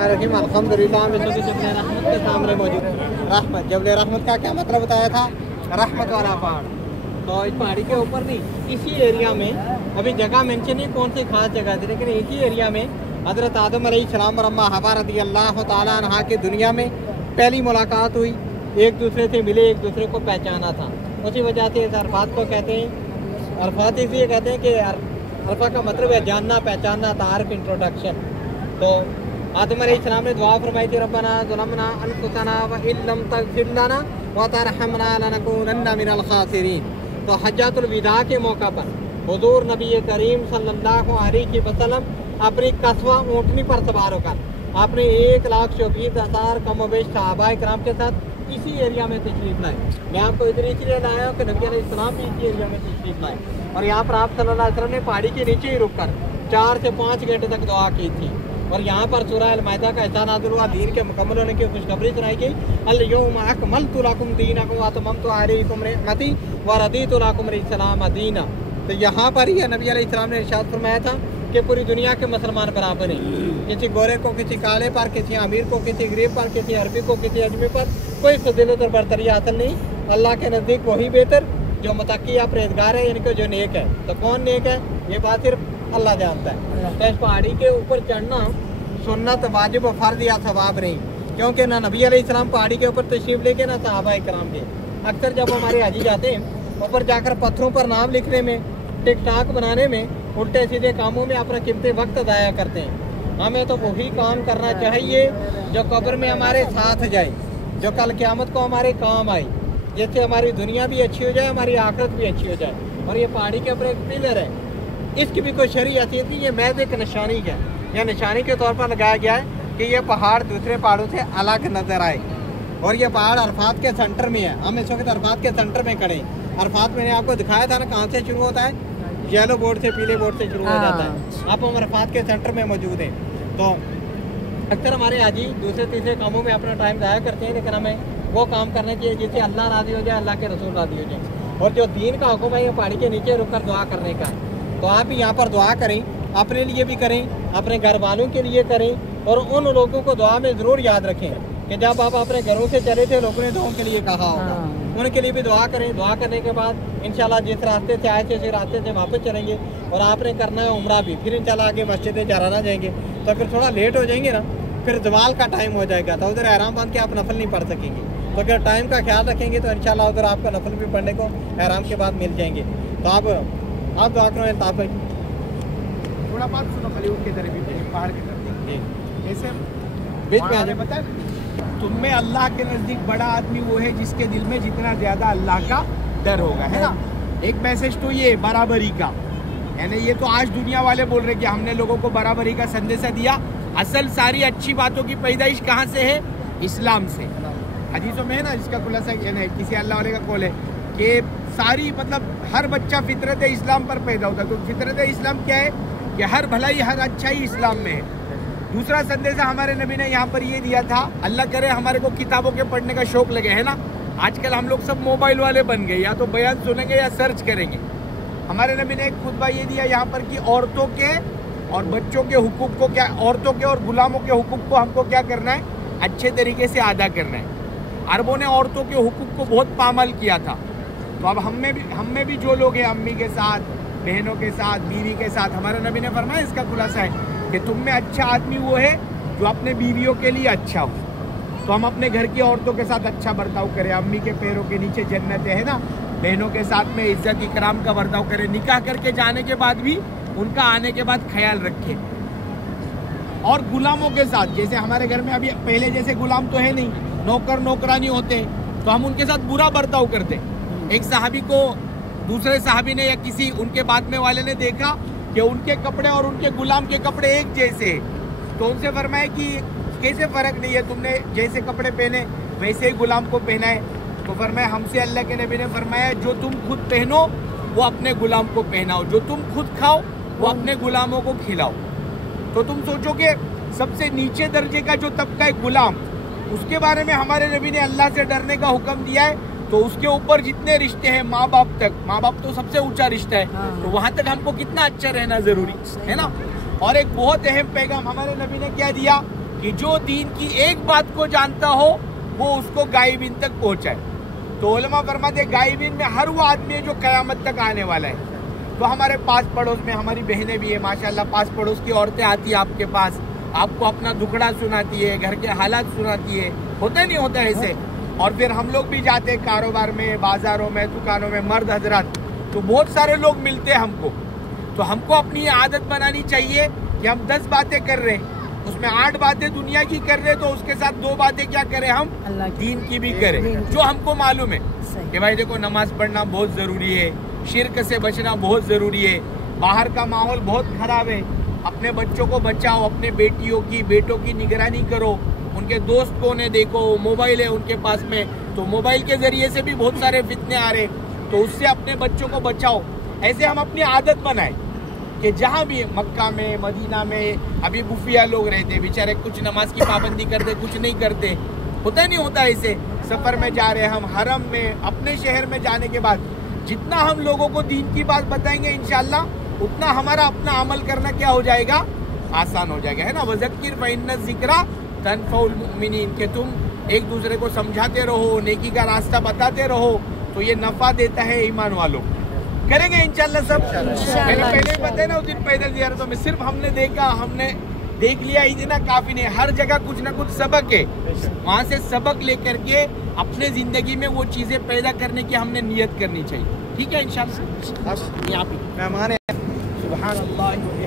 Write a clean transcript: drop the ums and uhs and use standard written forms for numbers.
बिस्मिल्लाहिर्रहमानिर्रहीम अल्हम्दुलिल्लाह में तो जबले रहमत के सामने मौजूद है। रहमत जबले रहमत का क्या मतलब बताया था? रहमत वाला पहाड़। तो इस पहाड़ी के ऊपर नहीं, इसी एरिया में अभी जगह मेंशन नहीं कौन सी खास जगह थी, लेकिन इसी एरिया में हज़रत आदम अलैहिस्सलाम और अम्मा हवा रज़ियल्लाहु ताला अन्हा की दुनिया में पहली मुलाकात हुई, एक दूसरे से मिले, एक दूसरे को पहचाना था। उसी वजह से इस अरफात को कहते हैं, अरफात इसलिए कहते हैं कि अरफा का मतलब है जानना पहचानना, तारफ, इंट्रोडक्शन। तो आदम अलैहिस्सलाम ने दुआ फरमाई थी, रब्बना ज़लमना अनफुसना व इल्लम तग़फिर लना व तरहमना लनकूनन्ना मिनल खासिरीन। तो हज्जतुल विदा के मौका पर हुज़ूर नबी करीम सल्लल्लाहु अलैहि वसल्लम अपनी कस्बा ऊँटनी पर सवार होकर आपने 1,24,000 कम बेश सहाबाए किराम के साथ इसी एरिया में तशरीफ लाए। मैं आपको इधर इसलिए लाया हूँ कि नबी अलैहिस्सलाम भी इसी एरिया में तशरीफ लाए और यहाँ पर आप सल्लल्लाहु अलैहि वसल्लम ने पहाड़ी के नीचे ही रुककर 4 से 5 घंटे तक दुआ की थी। और यहाँ पर सूरह अल-माइदा का एहसान नाज़िल हुआ, दीन के मुकम्मल होने की खुशखबरी सुनाई गई। अल-यौमा अकमलतु लकुम दीनकुम व अतममतु अलैकुम निअमती व रदीतु लकुम इस्लाम दीना। तो यहाँ पर ही नबी अलैहिस्सलाम ने इरशाद फरमाया था कि पूरी दुनिया के मुसलमान बराबर हैं, किसी गोरे को, किसी काले पर, किसी अमीर को, किसी गरीब पर, किसी अरबी को, किसी अजमी पर कोई फजीलत और बरतरी हासिल नहीं। अल्लाह के नज़दीक वही बेहतर जो मुतक्की या परहेज़गार है, इनको जो नेक है। तो कौन नेक है ये बात सिर्फ अल्लाह जानता है। तो इस पहाड़ी के ऊपर चढ़ना सुन्नत, वाजिब और फर्ज या सवाब नहीं, क्योंकि ना नबी अलैहिस्सलाम पहाड़ी के ऊपर तशरीफ लेके ना सहाबाए किराम के। अक्सर जब हमारे हाजी जाते हैं ऊपर जाकर पत्थरों पर नाम लिखने में, टिक टाक बनाने में, उल्टे सीधे कामों में अपना कीमती वक्त ज़ाया करते हैं। हमें तो वही काम करना चाहिए जो कब्र में हमारे साथ जाए, जो कल क़यामत को हमारे काम आए, जिससे हमारी दुनिया भी अच्छी हो जाए, हमारी आखिरत भी अच्छी हो जाए। और ये पहाड़ी के ऊपर एक पिलर है, इसकी भी कोई शरई हैसियत नहीं, ये महज एक निशानी है। यह निशानी के तौर पर लगाया गया है कि ये पहाड़ दूसरे पहाड़ों से अलग नजर आए। और ये पहाड़ अरफात के सेंटर में है। हम इस वक्त अरफात के सेंटर में खड़े हैं। अरफात मैंने आपको दिखाया था ना कहाँ से शुरू होता है, येलो बोर्ड से, पीले बोर्ड से शुरू हो जाता है। अब हम अरफात के सेंटर में मौजूद हैं। तो अक्सर हमारे हाजी दूसरे तीसरे कामों में अपना टाइम ज़ाया करते हैं, लेकिन हमें वो काम करना चाहिए जिससे अल्लाह राज़ी हो जाए, अल्लाह के रसूल राज़ी हो जाए। और जो दीन का हुक्म है ये पहाड़ी के नीचे रुक कर दुआ करने का। तो आप भी यहाँ पर दुआ करें, अपने लिए भी करें, अपने घर वालों के लिए करें। और उन लोगों को दुआ में ज़रूर याद रखें कि जब आप अपने घरों से चले थे लोगों ने दुआ के लिए कहा होगा, उनके लिए भी दुआ करें। दुआ करने के बाद इंशाल्लाह जिस रास्ते से आए थे उसी रास्ते से वापस चलेंगे। और आपने करना है उम्रा भी, फिर इंशाल्लाह आगे मस्जिद जाराना जाएंगे। तो फिर थोड़ा लेट हो जाएंगे ना, फिर जवाल का टाइम हो जाएगा, तो उधर एहराम बांध के आप नफल नहीं पढ़ सकेंगे। तो अगर टाइम का ख्याल रखेंगे तो इंशाल्लाह उधर आपका नफल भी पढ़ने को एहराम के बाद मिल जाएंगे। तो आप दुआ करो अल्ताफ़ भाई। थोड़ा बात सुनो, बॉलीवुड के तरफ भी पहाड़ की तरफ जैसे बीच में आ जाए। पता है तुम में अल्लाह के नज़दीक बड़ा आदमी वो है जिसके दिल में जितना ज़्यादा अल्लाह का डर होगा, है ना। एक मैसेज तो ये बराबरी का, यानी ये तो आज दुनिया वाले बोल रहे कि हमने लोगों को बराबरी का संदेशा दिया। असल सारी अच्छी बातों की पैदाइश कहाँ से है? इस्लाम से। हदीसों में है ना, इसका खुलासा किसी अल्लाह वाले का कौल है कि सारी मतलब हर बच्चा फितरत इस्लाम पर पैदा होता है। तो फितरत इस्लाम क्या है कि हर भलाई हर अच्छाई इस्लाम में है। दूसरा संदेशा हमारे नबी ने यहाँ पर ये दिया था, अल्लाह करे हमारे को किताबों के पढ़ने का शौक लगे, है ना। आजकल हम लोग सब मोबाइल वाले बन गए, या तो बयान सुनेंगे या सर्च करेंगे। हमारे नबी ने एक खुतबा ये दिया यहाँ पर कि औरतों के और बच्चों के हुकूक को क्या, औरतों के और गुलामों के हुकूक को हमको क्या करना है? अच्छे तरीके से अदा करना है। अरबों ने औरतों के हुकूक को बहुत पामाल किया था। तो अब हम में भी जो लोग हैं, अम्मी के साथ, बहनों के साथ, बीवी के साथ, हमारे नबी ने फरमाया इसका खुलासा है कि तुम में अच्छा आदमी वो है जो अपने बीवियों के लिए अच्छा हो। तो हम अपने घर की औरतों के साथ अच्छा बर्ताव करें। अम्मी के पैरों के नीचे जन्नत है ना। बहनों के साथ में इज्जत इकराम का बर्ताव करें। निकाह करके जाने के बाद भी उनका आने के बाद ख्याल रखें। और गुलामों के साथ, जैसे हमारे घर में अभी पहले जैसे गुलाम तो है नहीं, नौकर नौकरानी होते, तो हम उनके साथ बुरा बर्ताव करते। एक सहाबी को दूसरे सहाबी ने या किसी उनके बाद में वाले ने देखा कि उनके कपड़े और उनके गुलाम के कपड़े एक जैसे, तो उनसे फरमाया कि कैसे फर्क नहीं है, तुमने जैसे कपड़े पहने वैसे ही गुलाम को पहना है। तो फरमाया हमसे अल्लाह के नबी ने फरमाया जो तुम खुद पहनो वो अपने गुलाम को पहनाओ, जो तुम खुद खाओ वो अपने गुलामों को खिलाओ। तो तुम सोचो कि सबसे नीचे दर्जे का जो तबका है गुलाम, उसके बारे में हमारे नबी ने अल्लाह से डरने का हुक्म दिया है। तो उसके ऊपर जितने रिश्ते हैं माँ बाप तक, माँ बाप तो सबसे ऊंचा रिश्ता है, तो वहां तक हमको कितना अच्छा रहना जरूरी है ना। और एक बहुत अहम पैगाम हमारे नबी ने क्या दिया کہ جو دین کی ایک بات کو جانتا ہو وہ اس کو غائبین تک پہنچائے. تو علماء فرماتے ہیں غائبین میں ہر وہ آدمی ہے جو قیامت تک آنے والا ہے. تو ہمارے پاس پڑوس میں ہماری بہنیں بھی ہیں ماشاءاللہ, پاس پڑوس کی عورتیں آتی ہیں آپ کے پاس, آپ کو اپنا دکھڑا سناتی ہے, گھر کے حالات سناتی ہے, ہوتا نہیں ہوتا ایسے. اور پھر ہم لوگ بھی جاتے ہیں کاروبار میں, بازاروں میں, دکانوں میں, مرد حضرات, تو بہت سارے لوگ ملتے ہیں ہم کو. تو ہم کو اپنی یہ عادت بنانی چاہیے کہ ہم 10 باتیں کر رہے ہیں, اس میں 8 باتیں دنیا کی کر رہے, تو اس کے ساتھ 2 باتیں کیا کریں, ہم دین کی بھی کریں, جو ہم کو معلوم ہے کہ بھائی دیکھو نماز پڑھنا بہت ضروری ہے, شرک سے بچنا بہت ضروری ہے, باہر کا ماحول بہت خراب ہے, اپنے بچوں کو بچاؤ, اپنے بیٹیوں کی بیٹوں کی نگرانی کرو, ان کے دوست کو نے دیکھو, موبائل ہے ان کے پاس میں, تو موبائل کے ذریعے سے بھی بہت سارے فتنے آ رہے, تو اس سے اپنے بچوں کو بچاؤ. ایسے ہم اپنی عادت بنائیں کہ جہاں بھی مکہ میں, مدینہ میں, ابھی گفیا لوگ رہتے بیچارے, کچھ نماز کی پابندی کرتے, کچھ نہیں کرتے, ہوتا نہیں ہوتا ایسے. سفر میں جا رہے ہم, حرم میں, اپنے شہر میں جانے کے بعد جتنا ہم لوگوں کو دین کی بات بتائیں گے انشاءاللہ اتنا ہمارا اپنا عمل کرنا کیا ہو جائے گا, آسان ہو جائے گا, ہے نا. وذکر فإن الذکریٰ تنفع المؤمنین, کہ تم ایک دوسرے کو سمجھاتے رہو, نیکی کا راستہ بتاتے رہو, تو یہ نفع دیتا ہے ایمان والوں. کریں گے انشاءاللہ سب. میں نے پہلے ہی بتایا نا اس دن پیدل زیارتوں میں, صرف ہم نے دیکھا, ہم نے دیکھ لیا اتنا کافی نہیں, ہر جگہ کچھ نہ کچھ سبق ہے, وہاں سے سبق لے کر کے اپنے زندگی میں وہ چیزیں پیدا کرنے کی ہم نے نیت کرنی چاہیے. ٹھیک ہے انشاءاللہ. مہمان سبحان اللہ.